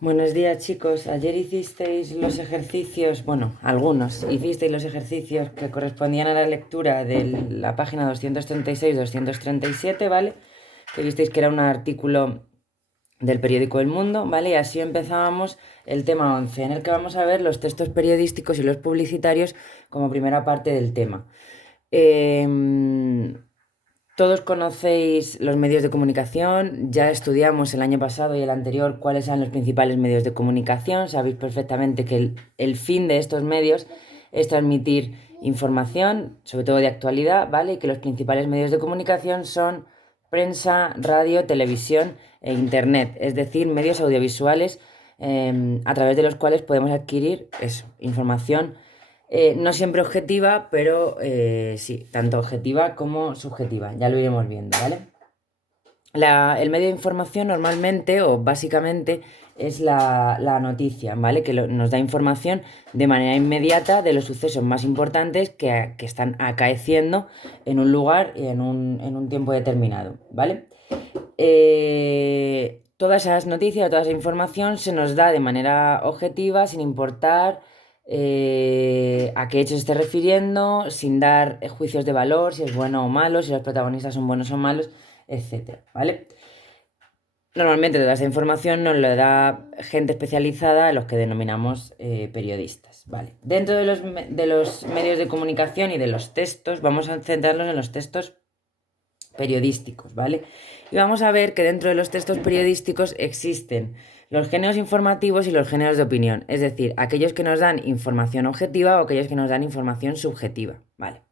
Buenos días, chicos. Ayer hicisteis los ejercicios, bueno, algunos hicisteis los ejercicios que correspondían a la lectura de la página 236-237, ¿vale? Que visteis que era un artículo del periódico El Mundo, ¿vale? Y así empezábamos el tema 11, en el que vamos a ver los textos periodísticos y los publicitarios como primera parte del tema. Todos conocéis los medios de comunicación, ya estudiamos el año pasado y el anterior cuáles eran los principales medios de comunicación, sabéis perfectamente que el fin de estos medios es transmitir información, sobre todo de actualidad, ¿vale? Y que los principales medios de comunicación son prensa, radio, televisión e internet, es decir, medios audiovisuales a través de los cuales podemos adquirir eso, información no siempre objetiva, pero sí, tanto objetiva como subjetiva. Ya lo iremos viendo, ¿vale? El medio de información normalmente o básicamente es la noticia, ¿vale? Que nos da información de manera inmediata de los sucesos más importantes que están acaeciendo en un lugar y en un tiempo determinado, ¿vale? Todas esas noticias, toda esa información se nos da de manera objetiva, sin importar a qué hecho se esté refiriendo, sin dar juicios de valor, si es bueno o malo, si los protagonistas son buenos o malos, etcétera, ¿vale? Normalmente toda esa información nos la da gente especializada, a los que denominamos periodistas, ¿vale? Dentro de los medios de comunicación y de los textos, vamos a centrarnos en los textos periodísticos, ¿vale? Y vamos a ver que dentro de los textos periodísticos existen los géneros informativos y los géneros de opinión, es decir, aquellos que nos dan información objetiva o aquellos que nos dan información subjetiva, ¿vale?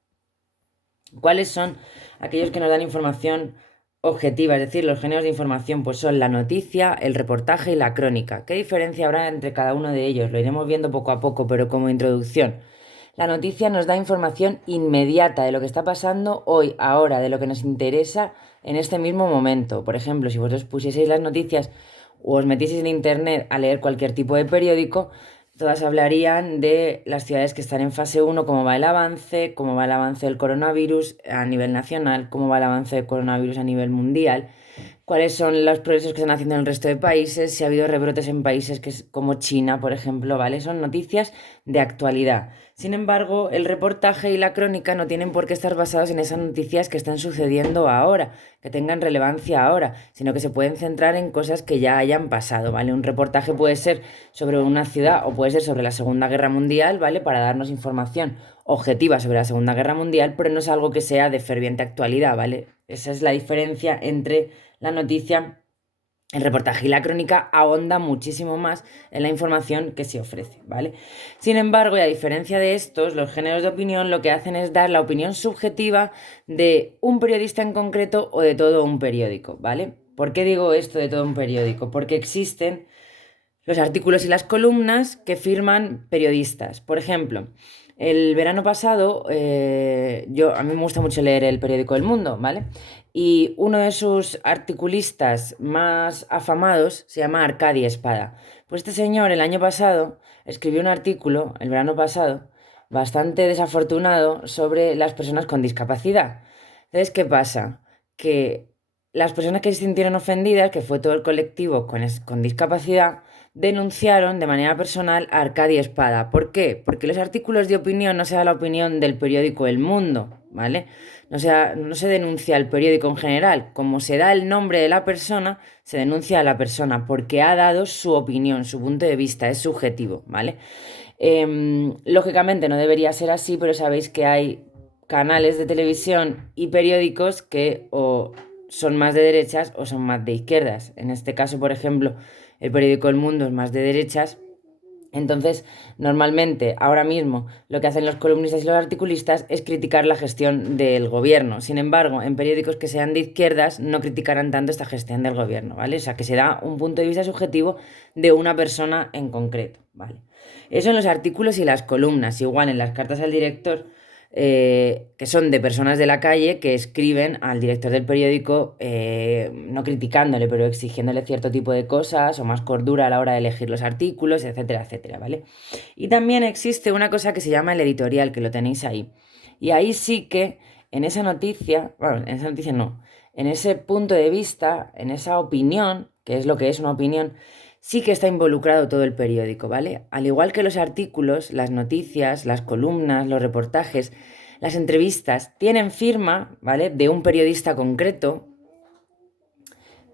¿Cuáles son aquellos que nos dan información objetiva? Es decir, los géneros de información pues son la noticia, el reportaje y la crónica. ¿Qué diferencia habrá entre cada uno de ellos? Lo iremos viendo poco a poco, pero como introducción. La noticia nos da información inmediata de lo que está pasando hoy, ahora, de lo que nos interesa en este mismo momento. Por ejemplo, si vosotros pusieseis las noticias o os metieseis en internet a leer cualquier tipo de periódico, todas hablarían de las ciudades que están en fase 1, cómo va el avance del coronavirus a nivel nacional, cómo va el avance del coronavirus a nivel mundial, cuáles son los progresos que están haciendo en el resto de países, si ha habido rebrotes en países como China, por ejemplo, ¿vale? Son noticias de actualidad. Sin embargo, el reportaje y la crónica no tienen por qué estar basados en esas noticias que están sucediendo ahora, que tengan relevancia ahora, sino que se pueden centrar en cosas que ya hayan pasado, ¿vale? Un reportaje puede ser sobre una ciudad o puede ser sobre la Segunda Guerra Mundial, ¿vale? Para darnos información objetiva sobre la Segunda Guerra Mundial, pero no es algo que sea de ferviente actualidad, ¿vale? Esa es la diferencia entre la noticia, el reportaje y la crónica ahonda muchísimo más en la información que se ofrece, ¿vale? Sin embargo, y a diferencia de estos, los géneros de opinión lo que hacen es dar la opinión subjetiva de un periodista en concreto o de todo un periódico, ¿vale? ¿Por qué digo esto de todo un periódico? Porque existen los artículos y las columnas que firman periodistas. Por ejemplo, el verano pasado, a mí me gusta mucho leer el periódico El Mundo, ¿vale? Y uno de sus articulistas más afamados se llama Arcadi Espada. Pues este señor el año pasado escribió un artículo, el verano pasado, bastante desafortunado sobre las personas con discapacidad. Entonces, ¿qué pasa? Que las personas que se sintieron ofendidas, que fue todo el colectivo con discapacidad, denunciaron de manera personal a Arcadi Espada. ¿Por qué? Porque los artículos de opinión no se da la opinión del periódico El Mundo, ¿vale? No se denuncia al periódico en general. Como se da el nombre de la persona, se denuncia a la persona porque ha dado su opinión, su punto de vista, es subjetivo, ¿vale? Lógicamente no debería ser así, pero sabéis que hay canales de televisión y periódicos que o son más de derechas o son más de izquierdas. En este caso, por ejemplo, el periódico El Mundo es más de derechas. Entonces, normalmente, ahora mismo, lo que hacen los columnistas y los articulistas es criticar la gestión del gobierno. Sin embargo, en periódicos que sean de izquierdas no criticarán tanto esta gestión del gobierno, ¿vale? O sea, que se da un punto de vista subjetivo de una persona en concreto, ¿vale? Eso en los artículos y las columnas. Igual en las cartas al director, que son de personas de la calle que escriben al director del periódico, no criticándole, pero exigiéndole cierto tipo de cosas o más cordura a la hora de elegir los artículos, etcétera, etcétera, ¿vale? Y también existe una cosa que se llama el editorial, que lo tenéis ahí. Y ahí sí que en esa noticia, bueno, en esa noticia no, en ese punto de vista, en esa opinión, que es lo que es una opinión, sí que está involucrado todo el periódico, ¿vale? Al igual que los artículos, las noticias, las columnas, los reportajes, las entrevistas tienen firma, ¿vale? De un periodista concreto.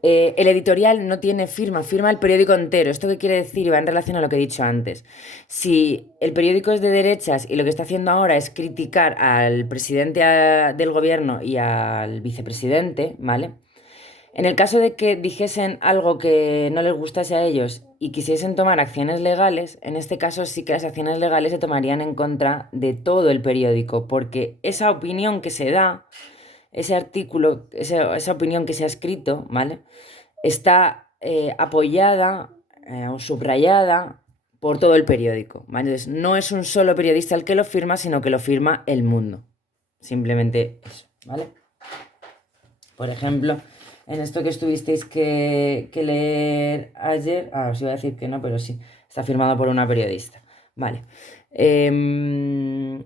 El editorial no tiene firma, firma el periódico entero. ¿Esto qué quiere decir? Y va en relación a lo que he dicho antes. Si el periódico es de derechas y lo que está haciendo ahora es criticar al presidente del gobierno y al vicepresidente, ¿vale? En el caso de que dijesen algo que no les gustase a ellos y quisiesen tomar acciones legales, en este caso sí que las acciones legales se tomarían en contra de todo el periódico, porque esa opinión que se da, ese artículo, esa opinión que se ha escrito, ¿vale? Está apoyada o subrayada por todo el periódico, ¿vale? Entonces, no es un solo periodista el que lo firma, sino que lo firma el mundo. Simplemente eso, ¿vale? Por ejemplo, en esto que estuvisteis que leer ayer, os iba a decir que no, pero sí, está firmado por una periodista. Vale.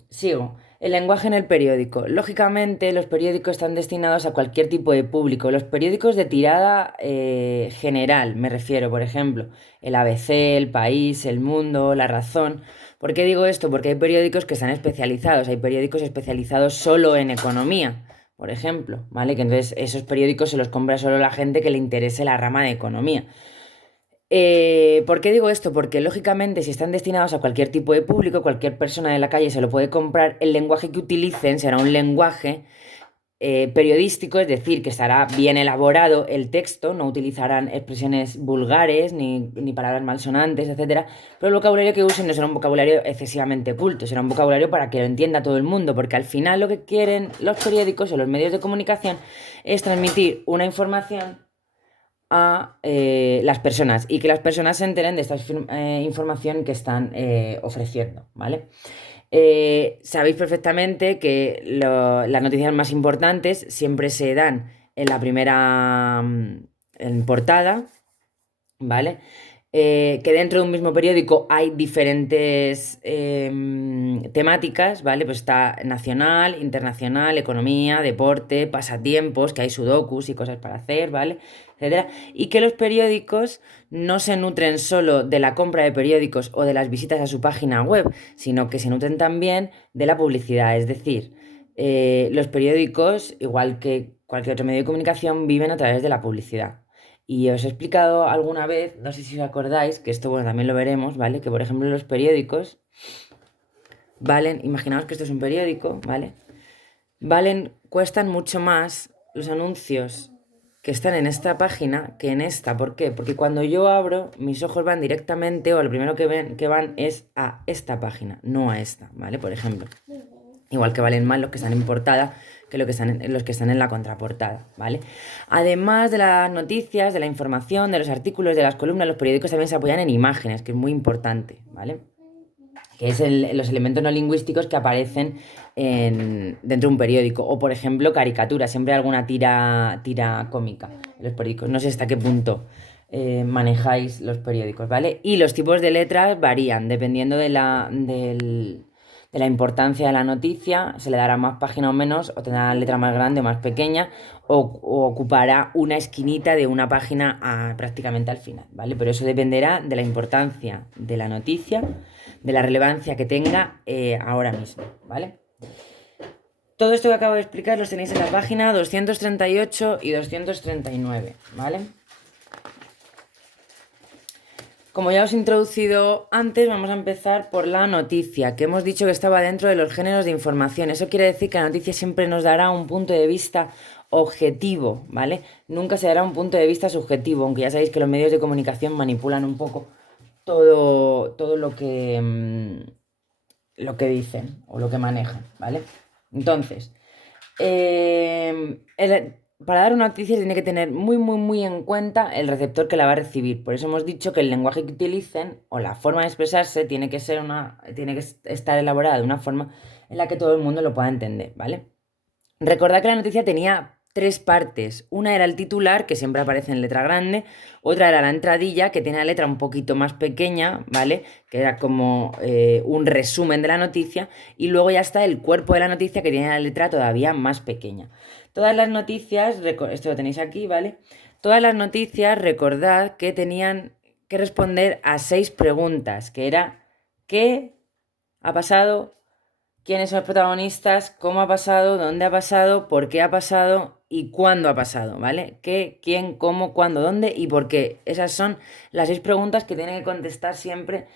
Sigo. El lenguaje en el periódico. Lógicamente, los periódicos están destinados a cualquier tipo de público. Los periódicos de tirada general, me refiero, por ejemplo, el ABC, El País, El Mundo, La Razón. ¿Por qué digo esto? Porque hay periódicos que están especializados. Hay periódicos especializados solo en economía, por ejemplo, ¿vale? Que entonces esos periódicos se los compra solo la gente que le interese la rama de economía. ¿Por qué digo esto? Porque lógicamente si están destinados a cualquier tipo de público, cualquier persona de la calle se lo puede comprar, el lenguaje que utilicen será un lenguaje periodístico, es decir, que estará bien elaborado el texto, no utilizarán expresiones vulgares ni palabras malsonantes, etcétera, pero el vocabulario que usen no será un vocabulario excesivamente culto, será un vocabulario para que lo entienda todo el mundo, porque al final lo que quieren los periódicos o los medios de comunicación es transmitir una información a las personas y que las personas se enteren de esta información que están ofreciendo, ¿vale? Sabéis perfectamente que las noticias más importantes siempre se dan en la primera en portada, ¿vale? Que dentro de un mismo periódico hay diferentes temáticas, ¿vale? Pues está nacional, internacional, economía, deporte, pasatiempos, que hay sudokus y cosas para hacer, ¿vale? Etcétera. Y que los periódicos no se nutren solo de la compra de periódicos o de las visitas a su página web, sino que se nutren también de la publicidad. Es decir, los periódicos, igual que cualquier otro medio de comunicación, viven a través de la publicidad. Y os he explicado alguna vez, no sé si os acordáis, que esto, bueno, también lo veremos, ¿vale? Que por ejemplo los periódicos valen, imaginaos que esto es un periódico, ¿vale? Cuestan mucho más los anuncios que están en esta página que en esta. ¿Por qué? Porque cuando yo abro, mis ojos van directamente, o lo primero que van es a esta página, no a esta, ¿vale? Por ejemplo. Igual que valen más los que están en portada que los que están en la contraportada, ¿vale? Además de las noticias, de la información, de los artículos, de las columnas, los periódicos también se apoyan en imágenes, que es muy importante, ¿vale? Que es los elementos no lingüísticos que aparecen dentro de un periódico. O, por ejemplo, caricaturas. Siempre hay alguna tira cómica en los periódicos. No sé hasta qué punto manejáis los periódicos, ¿vale? Y los tipos de letras varían dependiendo de la importancia de la noticia. Se le dará más página o menos, o tendrá la letra más grande o más pequeña, o ocupará una esquinita de una página prácticamente al final, ¿vale? Pero eso dependerá de la importancia de la noticia, de la relevancia que tenga ahora mismo, ¿vale? Todo esto que acabo de explicar los tenéis en la página 238 y 239, ¿vale? Como ya os he introducido antes, vamos a empezar por la noticia, que hemos dicho que estaba dentro de los géneros de información. Eso quiere decir que la noticia siempre nos dará un punto de vista objetivo, ¿vale? Nunca se dará un punto de vista subjetivo, aunque ya sabéis que los medios de comunicación manipulan un poco todo lo que dicen o lo que manejan, ¿vale? Entonces, para dar una noticia tiene que tener muy en cuenta el receptor que la va a recibir. Por eso hemos dicho que el lenguaje que utilicen o la forma de expresarse tiene que estar elaborada de una forma en la que todo el mundo lo pueda entender, ¿vale? Recordad que la noticia tenía tres partes. Una era el titular, que siempre aparece en letra grande. Otra era la entradilla, que tiene la letra un poquito más pequeña, ¿vale? Que era como un resumen de la noticia. Y luego ya está el cuerpo de la noticia, que tiene la letra todavía más pequeña. Todas las noticias, esto lo tenéis aquí, ¿vale? Todas las noticias, recordad que tenían que responder a 6 preguntas, que era ¿qué ha pasado? ¿Quiénes son los protagonistas? ¿Cómo ha pasado? ¿Dónde ha pasado? ¿Por qué ha pasado? ¿Y cuándo ha pasado? ¿Vale? ¿Qué, quién, cómo, cuándo, dónde y por qué? Esas son las 6 preguntas que tiene que contestar siempre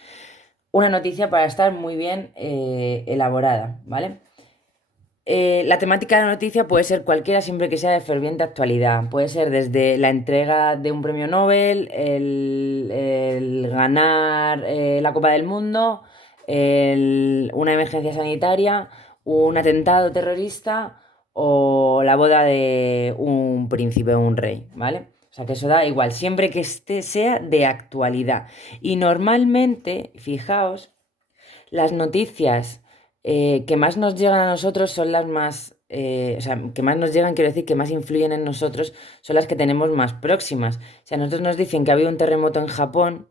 una noticia para estar muy bien elaborada, ¿vale? La temática de la noticia puede ser cualquiera siempre que sea de ferviente actualidad. Puede ser desde la entrega de un premio Nobel, el ganar la Copa del Mundo, una emergencia sanitaria, un atentado terrorista o la boda de un príncipe o un rey, ¿vale? O sea que eso da igual, siempre que sea de actualidad. Y normalmente, fijaos, las noticias que más nos llegan a nosotros son las más, o sea, que más nos llegan, quiero decir, que más influyen en nosotros, son las que tenemos más próximas. Si a nosotros nos dicen que ha habido un terremoto en Japón,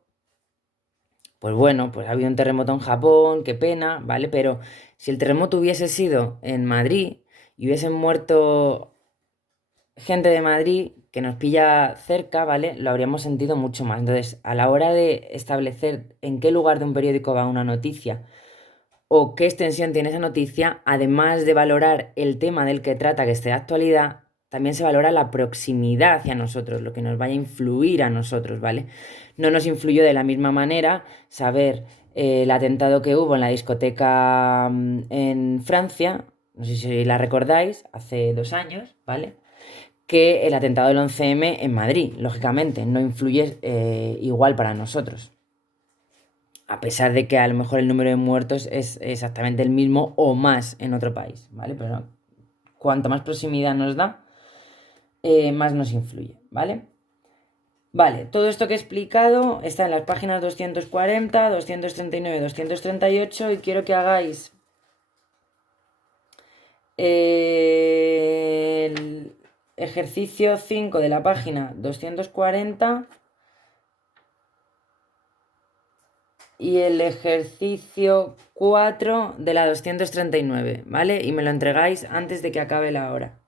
pues bueno, pues ha habido un terremoto en Japón, qué pena, ¿vale? Pero si el terremoto hubiese sido en Madrid y hubiesen muerto gente de Madrid que nos pilla cerca, ¿vale? Lo habríamos sentido mucho más. Entonces, a la hora de establecer en qué lugar de un periódico va una noticia, o qué extensión tiene esa noticia, además de valorar el tema del que trata, que esté de actualidad, también se valora la proximidad hacia nosotros, lo que nos vaya a influir a nosotros, ¿vale? No nos influyó de la misma manera saber el atentado que hubo en la discoteca en Francia, no sé si la recordáis, hace 2 años, ¿vale? Que el atentado del 11M en Madrid, lógicamente, no influye igual para nosotros a pesar de que a lo mejor el número de muertos es exactamente el mismo o más en otro país, ¿vale? Pero cuanto más proximidad nos da, más nos influye, ¿vale? Vale, todo esto que he explicado está en las páginas 240, 239, 238 y quiero que hagáis el ejercicio 5 de la página 240 y el ejercicio 4 de la 239, ¿vale? Y me lo entregáis antes de que acabe la hora.